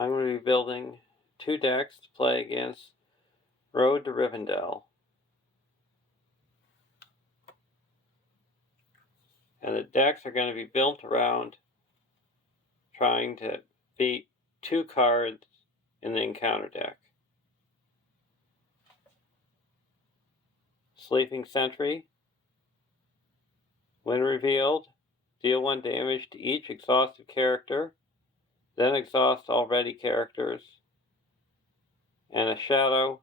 I'm going to be building 2 decks to play against Road to Rivendell. And the decks are going to be built around trying to beat 2 cards in the encounter deck. Sleeping Sentry. When revealed, deal 1 damage to each exhausted character, then exhaust all ready characters. And a Shadow.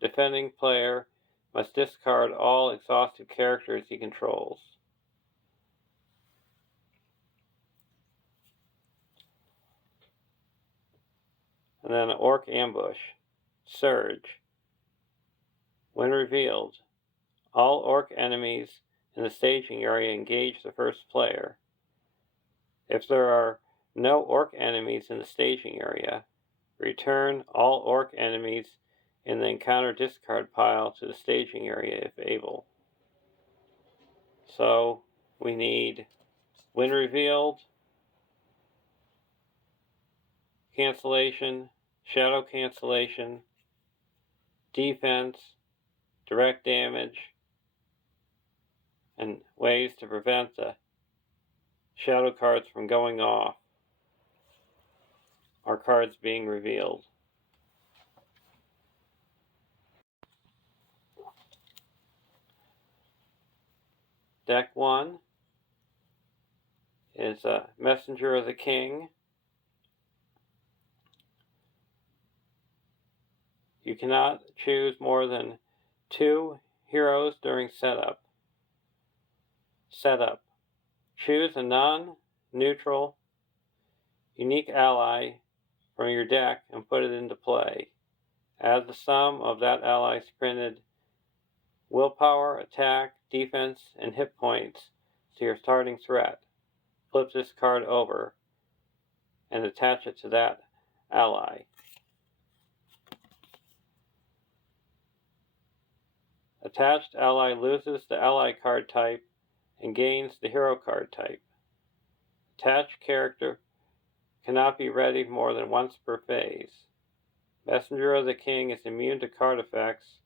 Defending player must discard all exhausted characters he controls. And then Orc Ambush. Surge. When revealed, all Orc enemies in the staging area engage the first player. If there are no Orc enemies in the staging area, return all Orc enemies in the encounter discard pile to the staging area if able. So we need when revealed, cancellation, shadow cancellation, defense, direct damage, and ways to prevent the shadow cards from going off or cards being revealed. Deck 1 is a Messenger of the King. You cannot choose more than 2 heroes during setup. Choose a non-neutral, unique ally from your deck and put it into play. Add the sum of that ally's printed willpower, attack, defense, and hit points to your starting threat. Flip this card over and attach it to that ally. Attached ally loses the ally card type and gains the hero card type. Attached character cannot be readied more than once per phase. Messenger of the King is immune to card effects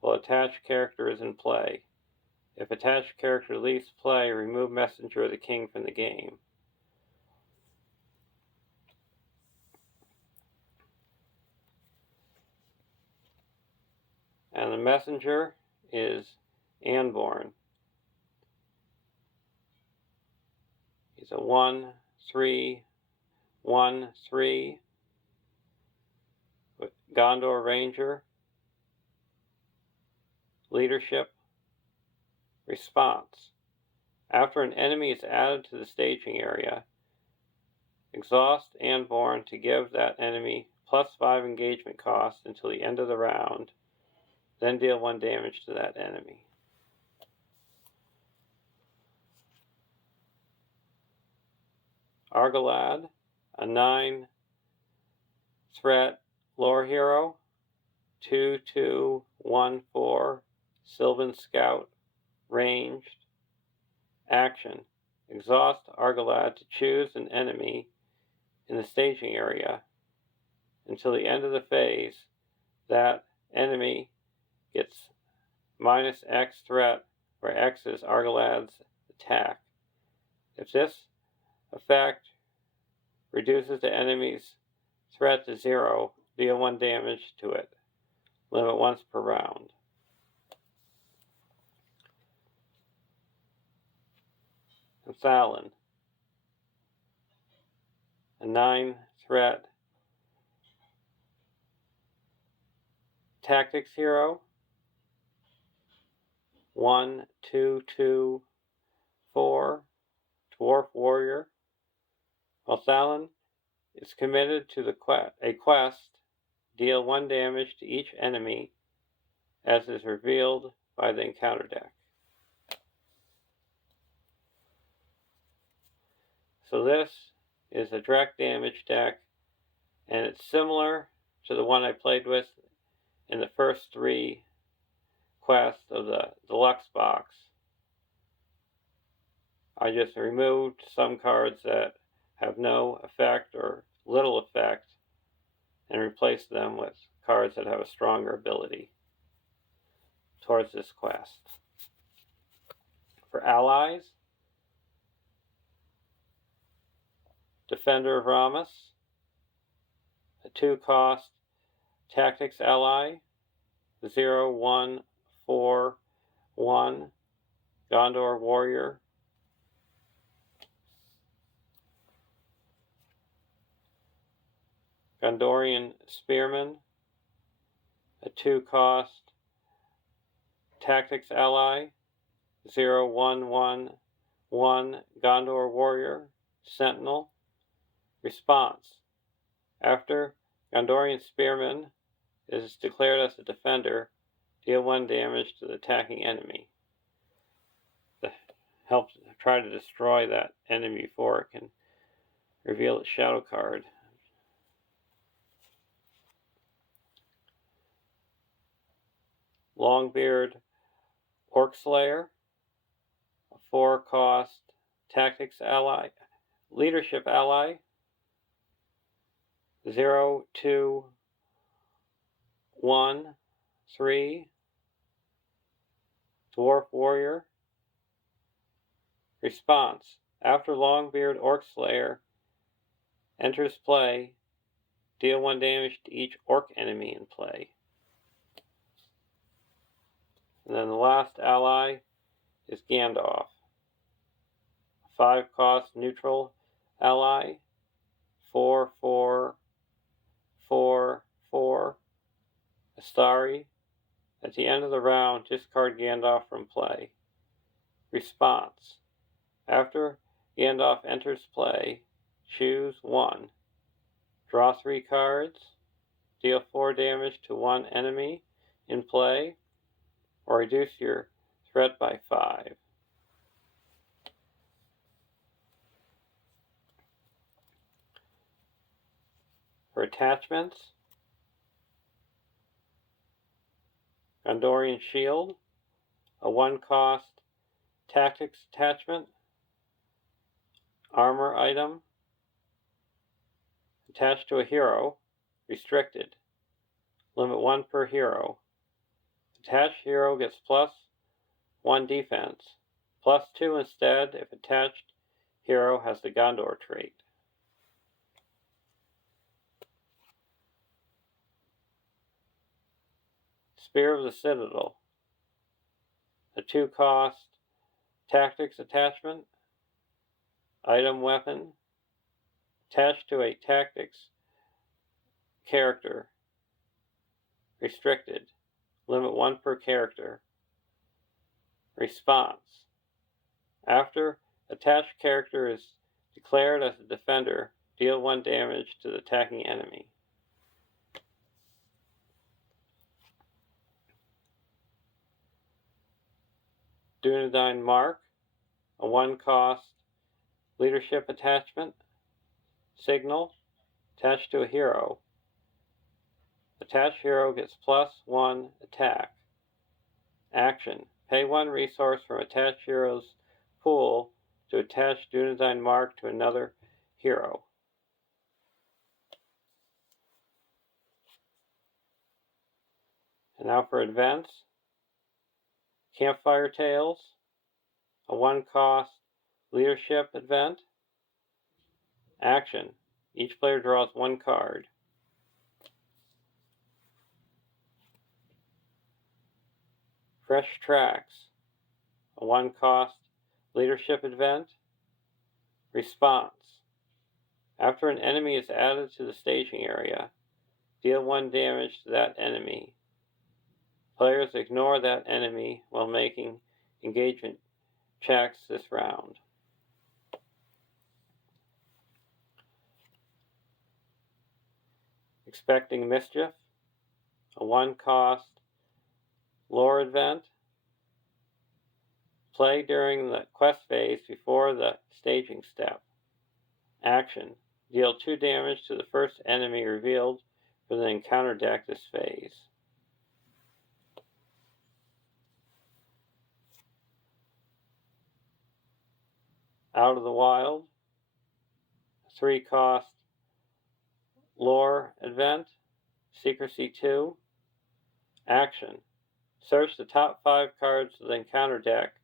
while attached character is in play. If attached character leaves play, remove Messenger of the King from the game. And the messenger is Anborn. He's a 1/3/1/3 with Gondor Ranger. Leadership. Response. After an enemy is added to the staging area, exhaust Anborn to give that enemy +5 engagement cost until the end of the round, then deal 1 damage to that enemy. Argalad, a 9-threat lore hero, 2/2/1/4, Sylvan Scout, ranged. Action. Exhaust Argalad to choose an enemy in the staging area. Until the end of the phase, that enemy gets -X threat, where X is Argalad's attack. If this effect reduces the enemy's threat to 0, deal 1 damage to it. Limit once per round. And Thalin, a 9-threat tactics hero, 1/2/2/4 dwarf warrior. While Thalin is committed to a quest, deal 1 damage to each enemy as is revealed by the encounter deck. So this is a direct damage deck, and it's similar to the one I played with in the first 3 quests of the deluxe box. I just removed some cards that have no effect or little effect replace them with cards that have a stronger ability towards this quest. For allies, Defender of Ramus, a 2-cost tactics ally, 0/1/4/1 Gondor warrior. Gondorian Spearman, a 2-cost tactics ally, 0/1/1/1 Gondor warrior, sentinel. Response: after Gondorian Spearman is declared as a defender, deal 1 damage to the attacking enemy. Help try to destroy that enemy before it can reveal its shadow card. Longbeard Orc Slayer, a 4-cost tactics ally, leadership ally, 0/2/1/3 Dwarf warrior. Response: after Longbeard Orc Slayer enters play, deal 1 damage to each orc enemy in play. And then the last ally is Gandalf, a 5-cost neutral ally, 4/4/4/4 Astari. At the end of the round, discard Gandalf from play. Response: after Gandalf enters play, choose 1. Draw 3 cards, deal 4 damage to 1 enemy in play, or reduce your threat by 5. For attachments, Gondorian Shield, a 1-cost tactics attachment, armor item, attached to a hero, restricted, limit 1 per hero. Attached hero gets +1 defense, +2 instead if attached hero has the Gondor trait. Spear of the Citadel, a 2-cost tactics attachment, item weapon, attached to a tactics character, restricted, limit 1 per character. Response: after attached character is declared as a defender, deal 1 damage to the attacking enemy. Dunedain Mark, a 1-cost leadership attachment, signal, attached to a hero. Attached hero gets +1 attack. Action: pay 1 resource from attached hero's pool to attach Dunedain Mark to another hero. And now for events. Campfire Tales, a 1-cost leadership event. Action: each player draws 1 card. Fresh Tracks, a 1-cost leadership event. Response: after an enemy is added to the staging area, deal 1 damage to that enemy. Players ignore that enemy while making engagement checks this round. Expecting Mischief, a 1-cost lore event. Play during the quest phase before the staging step. Action: deal 2 damage to the first enemy revealed for the encounter deck this phase. Out of the Wild, a 3-cost lore event. Secrecy 2. Action. Search the top 5 cards of the encounter deck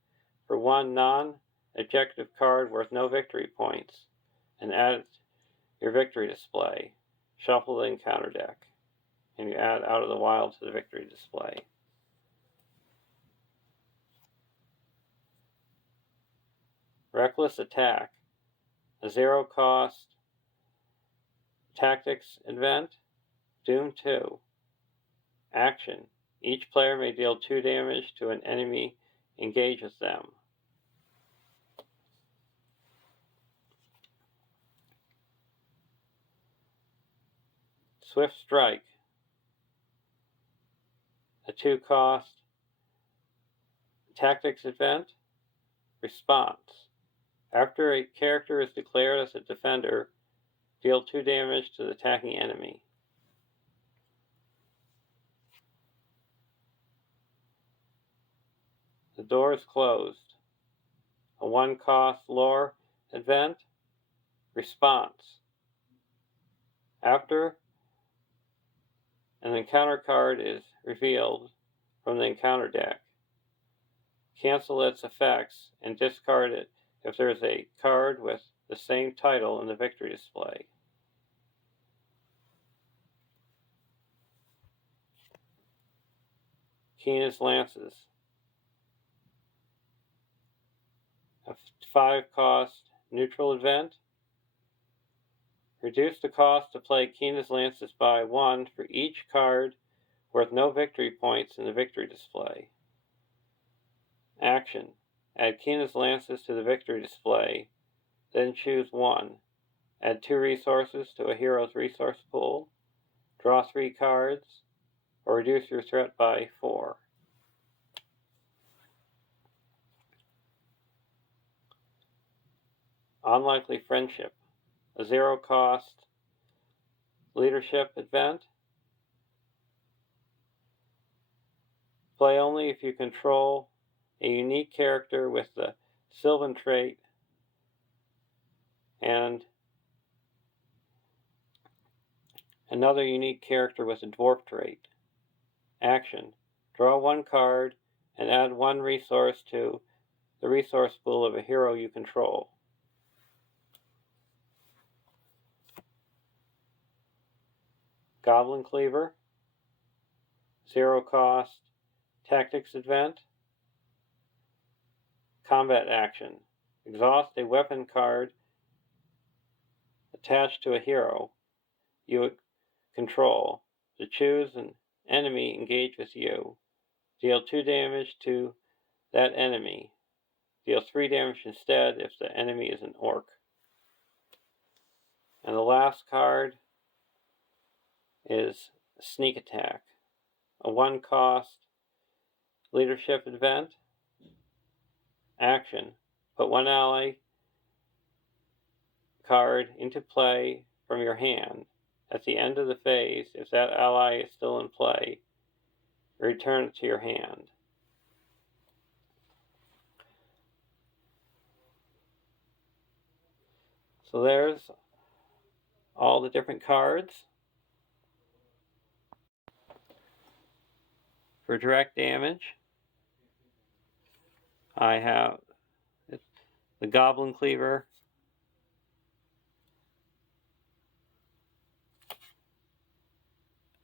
for one non-objective card worth no victory points, and add it to your victory display. Shuffle the encounter deck, and you add Out of the Wild to the victory display. Reckless Attack. A 0-cost tactics event. Doom 2. Action. Each player may deal 2 damage to an enemy engages them. Swift Strike. A 2-cost tactics event. Response. After a character is declared as a defender, deal 2 damage to the attacking enemy. The door is closed. A 1-cost lore event. Response. After an encounter card is revealed from the encounter deck, cancel its effects and discard it if there is a card with the same title in the victory display. Keenest Lances. A 5-cost neutral event. Reduce the cost to play Keenest Lances by 1 for each card worth no victory points in the victory display. Action. Add Keenest Lances to the victory display, then choose 1. Add 2 resources to a hero's resource pool. Draw 3 cards, or reduce your threat by 4. Unlikely Friendship. A 0-cost leadership event. Play only if you control a unique character with the Sylvan trait and another unique character with a Dwarf trait. Action. Draw 1 card and add 1 resource to the resource pool of a hero you control. Goblin Cleaver. 0-cost tactics event. Combat action. Exhaust a weapon card attached to a hero you control to choose an enemy engaged with you. Deal 2 damage to that enemy. Deal 3 damage instead if the enemy is an orc. And the last card is Sneak Attack. A 1-cost leadership event. Action. Put 1 ally card into play from your hand. At the end of the phase, if that ally is still in play, return it to your hand. So there's all the different cards. For direct damage, I have the Goblin Cleaver,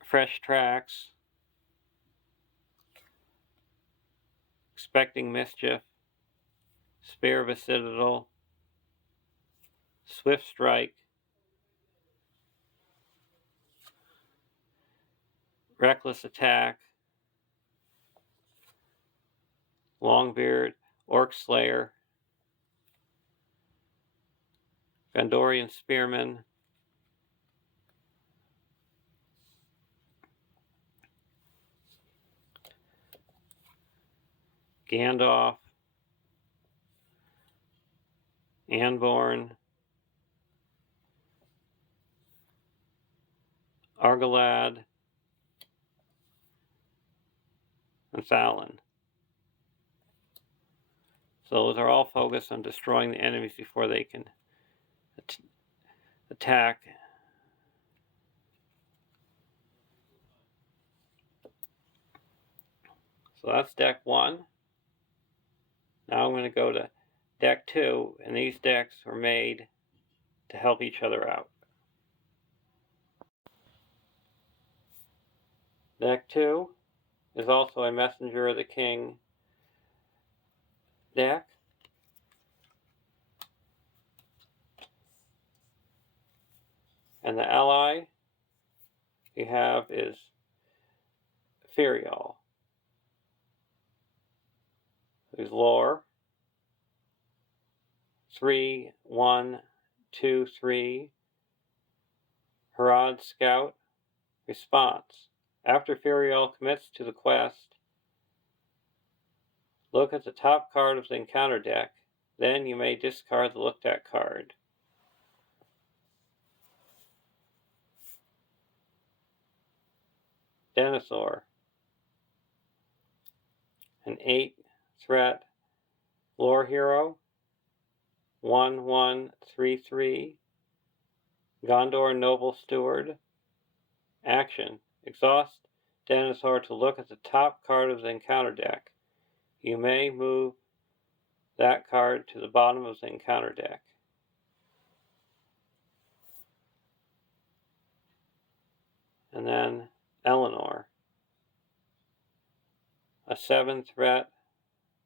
Fresh Tracks, Expecting Mischief, Spear of a Citadel, Swift Strike, Reckless Attack, Longbeard, Orc Slayer, Gondorian Spearman, Gandalf, Anborn, Argalad, and Thalin. So those are all focused on destroying the enemies before they can attack. So that's deck 1. Now I'm going to go to deck 2, and these decks were made to help each other out. Deck 2 is also a Messenger of the King deck. And the ally you have is Ferial, who's lore 3, 1, 2, 3. Harad Scout. Response: after Ferial commits to the quest, look at the top card of the encounter deck. Then you may discard the looked at card. Denethor, an 8-threat lore hero, 1/1/3/3, Gondor Noble Steward. Action: exhaust Denethor to look at the top card of the encounter deck. You may move that card to the bottom of the encounter deck. And then Eleanor, a 7-threat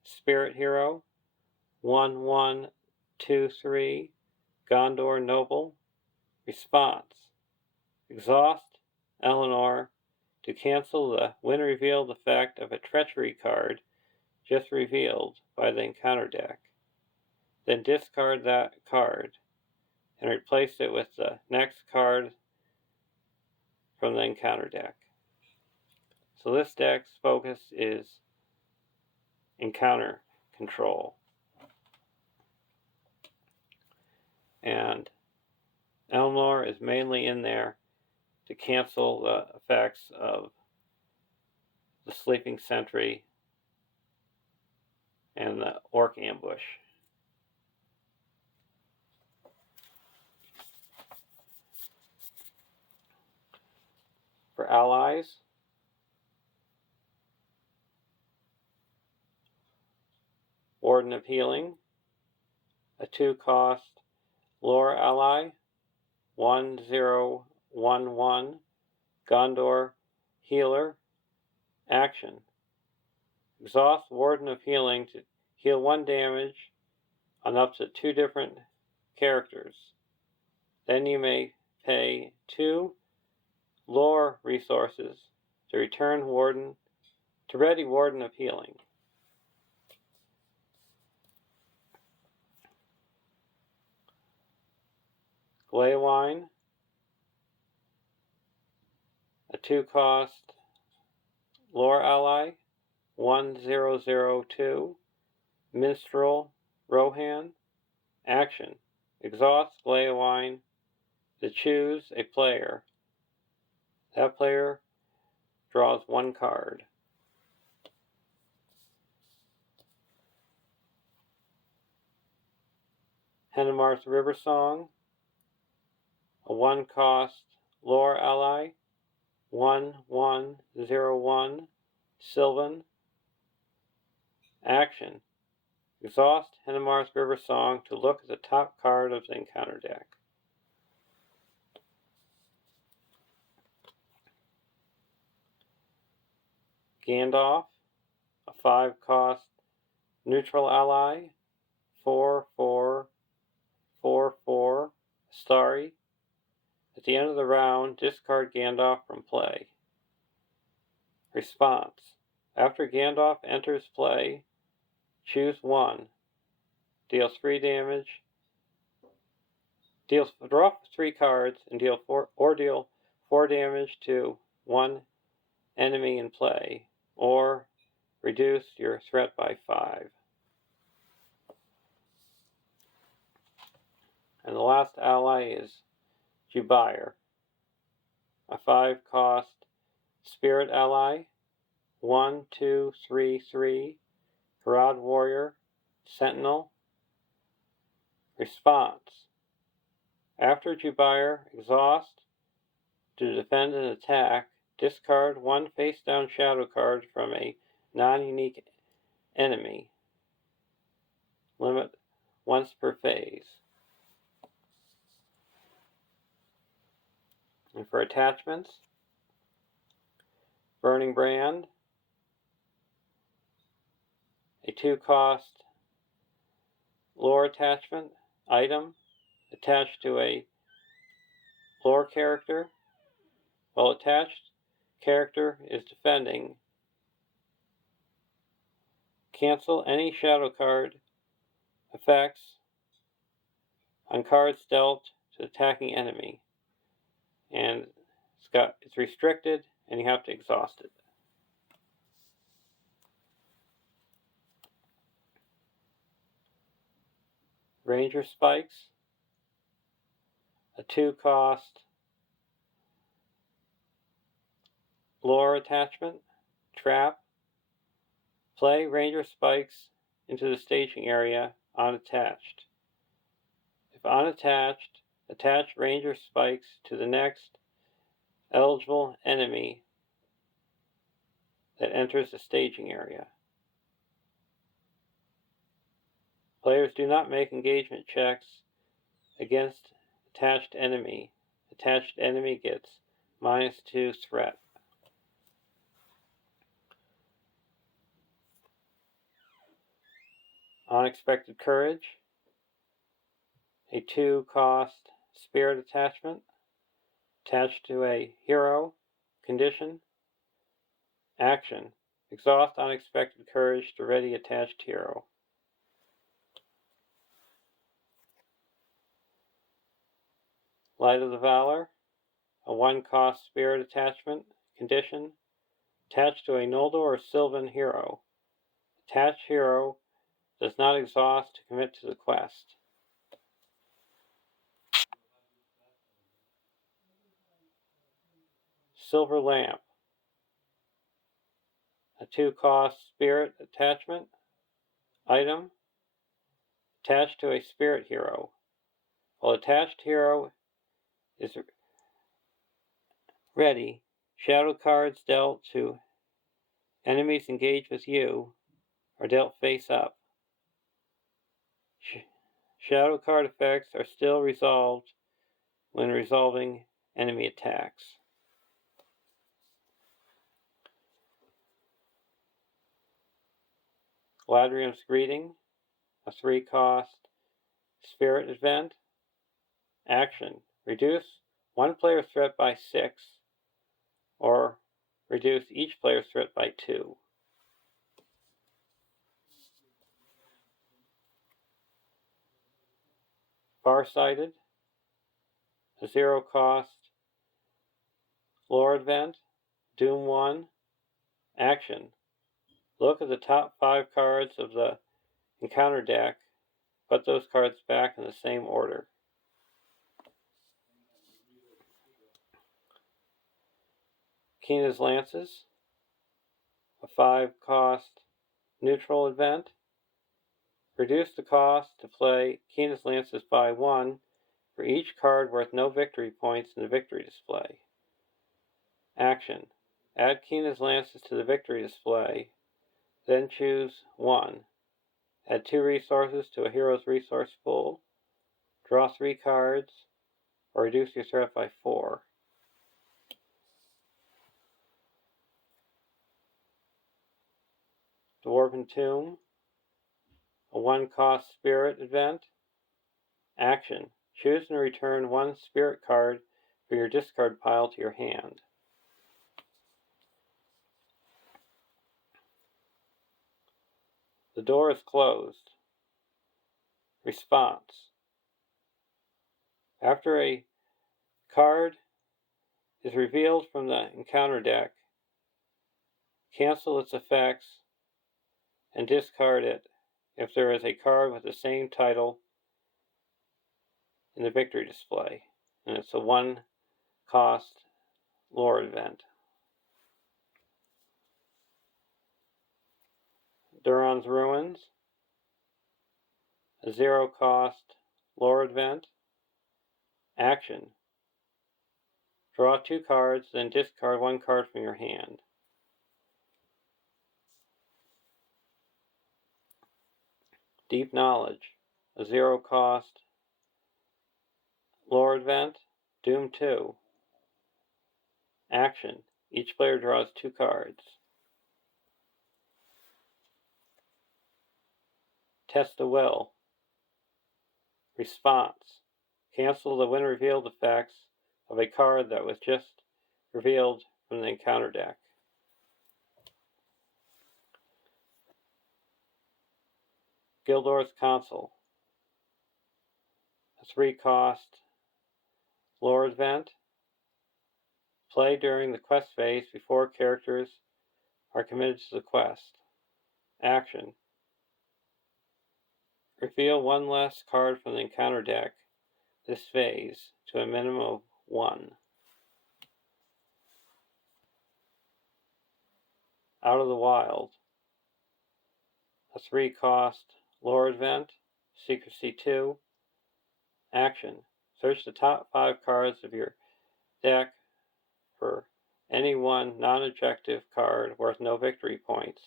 spirit hero, 1/1/2/3, Gondor Noble. Response: exhaust Eleanor to cancel the when revealed effect of a treachery card just revealed by the encounter deck. Then discard that card and replace it with the next card from the encounter deck. So this deck's focus is encounter control. And Eleanor is mainly in there to cancel the effects of the Sleeping Sentry and the Orc Ambush. For allies, Warden of Healing, a 2-cost lore ally, 1/0/1/1, Gondor Healer. Action: exhaust Warden of Healing to heal 1 damage on up to 2 different characters. Then you may pay 2 lore resources to return ready Warden of Healing. Glaywine, a 2-cost lore ally, 1/0/0/2, Minstrel Rohan. Action: exhaust Glaywine to choose a player. That player draws 1 card. Henemar's River Song, a 1-cost lore ally, 1/1/0/1, Sylvan. Action: exhaust Henemar's River Song to look at the top card of the encounter deck. Gandalf, a 5-cost neutral ally, 4/4/4/4, Starry. At the end of the round, discard Gandalf from play. Response: after Gandalf enters play, choose 1. Deals 3 damage. Draw 3 cards and deal 4 damage to 1 enemy in play, or reduce your threat by 5. And the last ally is Jubair, a 5-cost spirit ally, 1/2/3/3, Harad Warrior, Sentinel. Response: after Jubair exhaust to defend an attack, discard 1 face-down shadow card from a non-unique enemy. Limit once per phase. And for attachments, Burning Brand, a 2-cost lore attachment item attached to a lore character. While attached character is defending, cancel any shadow card effects on cards dealt to attacking enemy. And it's restricted and you have to exhaust it. Ranger Spikes, a 2-cost lore attachment, trap. Play Ranger Spikes into the staging area unattached. If unattached, attach Ranger Spikes to the next eligible enemy that enters the staging area. Players do not make engagement checks against attached enemy. Attached enemy gets -2 threat. Unexpected Courage, a 2-cost spirit attachment attached to a hero. Condition, action, exhaust Unexpected Courage to ready attached hero. Light of the Valor, a 1-cost spirit attachment. Condition, attached to a Noldor or Sylvan hero. Attached hero does not exhaust to commit to the quest. Silver Lamp, a 2-cost spirit attachment item attached to a spirit hero. While attached hero is ready, shadow cards dealt to enemies engaged with you are dealt face up. Shadow card effects are still resolved when resolving enemy attacks. Galadriel's Greeting, a 3-cost spirit event. Action, reduce one player's threat by 6, or reduce each player's threat by 2. Farsighted, a 0-cost lore event. Doom 1, action, look at the top 5 cards of the encounter deck, put those cards back in the same order. Keena's Lances, a 5-cost neutral event. Reduce the cost to play Keena's Lances by 1 for each card worth no victory points in the victory display. Action, add Keena's Lances to the victory display, then choose 1. Add 2 resources to a hero's resource pool, draw 3 cards, or reduce your threat by 4. Dwarven Tomb, a 1-cost spirit event. Action, choose and return 1 spirit card from your discard pile to your hand. The door is closed. Response. After a card is revealed from the encounter deck, cancel its effects and discard it if there is a card with the same title in the victory display, and it's a 1-cost lore event. Duron's Ruins, a 0-cost lore event. Action, draw 2 cards, then discard 1 card from your hand. Deep Knowledge, a zero-cost lore event. Doom 2. Action. Each player draws 2 cards. Test the Will. Response. Cancel the when revealed effects of a card that was just revealed from the encounter deck. Gildor's Console. A 3-cost lore event. Play during the quest phase before characters are committed to the quest. Action. Reveal 1 less card from the encounter deck this phase to a minimum of 1. Out of the Wild. A 3-cost lore event. Secrecy 2. Action. Search the top 5 cards of your deck for any one non-objective card worth no victory points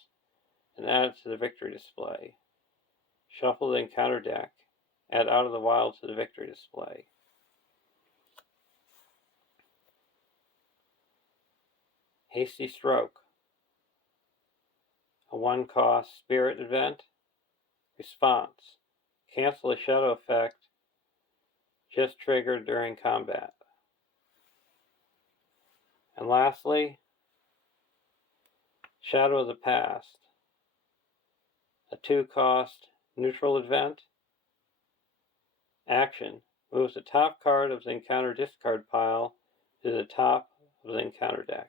and add it to the victory display. Shuffle the encounter deck. Add Out of the Wild to the victory display. Hasty Stroke. A 1-cost spirit event. Response. Cancel a shadow effect just triggered during combat. And lastly, Shadow of the Past. A 2-cost neutral event. Action. Moves the top card of the encounter discard pile to the top of the encounter deck.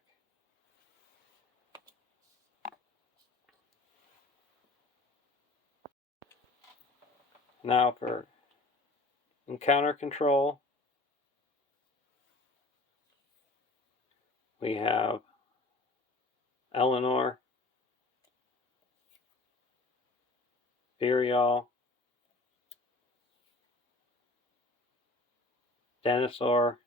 Now for encounter control, we have Eleanor, Virial, Dinosaur,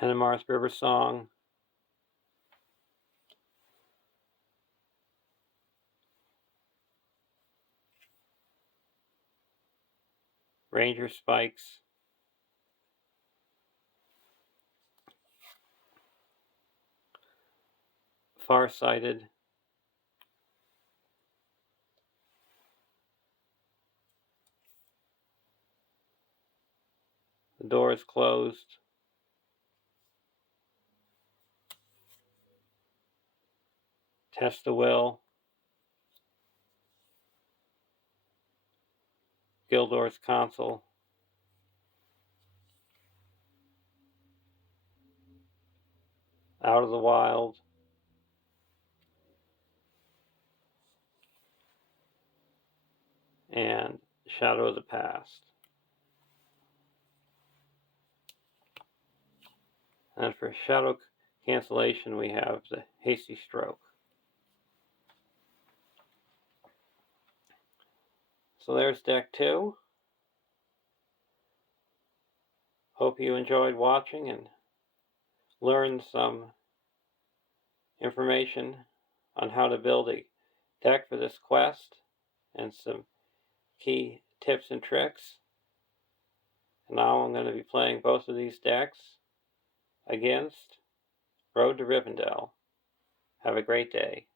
Henemar's River Song, Ranger Spikes, Farsighted, The Door is Closed, Test the Will, Gildor's Console, Out of the Wild, and Shadow of the Past. And for shadow cancellation, we have the Hasty Stroke. So there's deck 2. Hope you enjoyed watching and learned some information on how to build a deck for this quest and some key tips and tricks. And now I'm going to be playing both of these decks against Road to Rivendell. Have a great day.